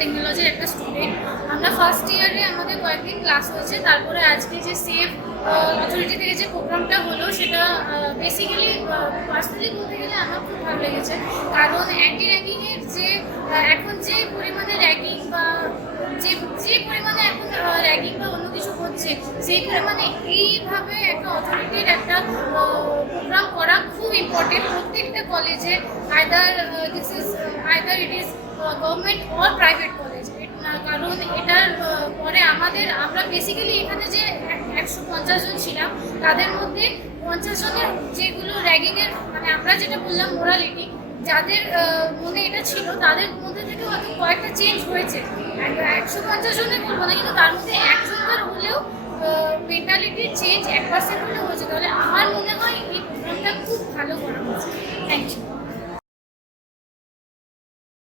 টেকনোলজির একটা স্টুডেন্ট। আমরা ফার্স্ট ইয়ারে আমাদের কয়েকদিন ক্লাস হয়েছে, তারপরে আজকে যে সেফ অথরিটি থেকে যে প্রোগ্রামটা হলো সেটা বেসিক্যালি পার্সোনালি বলতে গেলে আমার খুব ভালো লেগেছে। কারণ অ্যান্টি র্যাগিংয়ের যে এখন যে পরিমাণে র্যাগিং বা যে পরিমাণে এখন র্যাগিং বা অন্য কিছু হচ্ছে, সেই পরিমাণে এইভাবে একটা অথরিটির একটা প্রোগ্রাম করা খুব ইম্পর্টেন্ট প্রত্যেকটা কলেজে, either it is government or private college. কারণ এটার পরে আমরা বেসিক্যালি এখানে যে 150 জন ছিলাম, তাদের মধ্যে 50 জনের যেগুলো র্যাগিংয়ের মানে আমরা যেটা বললাম মোরালিটি, যাদের মনে এটা ছিল তাদের মধ্যে থেকে হয়তো কয়েকটা চেঞ্জ হয়েছে। 150 জনের বলবো না, কিন্তু তার মধ্যে একজনের হলেও মেন্টালিটির চেঞ্জ 1% হলেও হয়েছে। তাহলে আমার মনে হয় এই প্রোগ্রামটা খুব ভালো করা হয়েছে। Thank you.